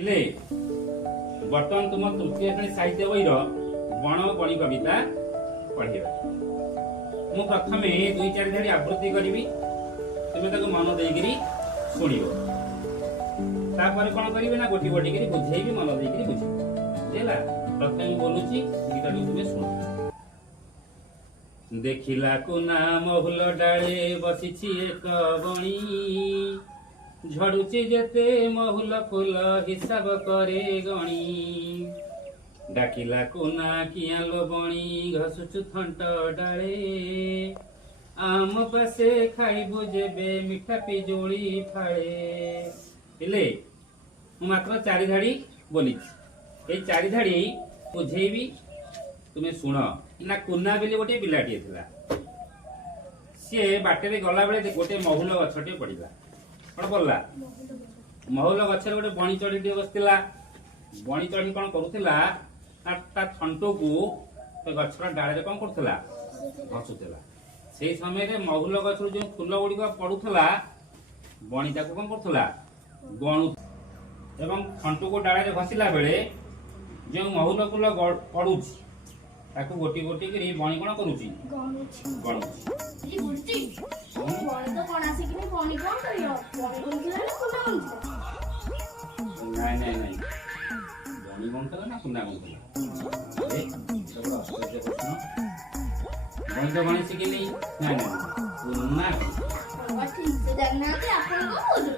पिले बर्तमान तुम तृतीय श्रेणी साहित्य बही बण बणी कविता पढ़ा मु प्रथम 2-4 धाड़ी आवृत्ति करी तुम मन देकरी शुण तापर कौन करेंगे ना गोटी गोटी कर बुझेबी मन देकरी बुझे प्रथम बोलूची गीता तुम्हें शुण। देखिला कुना महुल डाले बसिछि एक बणी झड़ुची जेते महुल फूल हिसाब करे गणी डाकिला कुना कियालो बणी घसुचु थंट डाले आम पासे खाइबु जेबे मिठा पिजुली फाळे पिले मात्र 4 धाड़ी बोली ए 4 धाड़ी बुझेबी तुम्हें शुण ना कुना बेली गोटे पिलाटी थिला सी बाटे गला बेले गोटे महुल गछटे पड़िला कौन पड़ला महुल गछरे गोटे बणी चढ़ी बसला बणी चढ़ी कौन करुला ता थंटो को गछर डाले कौन करुला घसुला से समय महुल गछर जो फूल गुड़िक पड़ूला बणी ताको कौन करुला गणु एवं थंटो को डाले घसिला बेले जो महुल फूल पड़ुची ताको गोटी गोटी करी बणी कोन करूची गणुची ई बुझती बणी तो कोन आसी कि बणी कोन करियो बणी कोन ना कुना नहीं नहीं बणी कोन कला ना कुना कोन कला ए सब आश्चर्य प्रश्न बणी तो गणेश कि नहीं नहीं कुना बस ठीक से जानना कि आपन को बोलू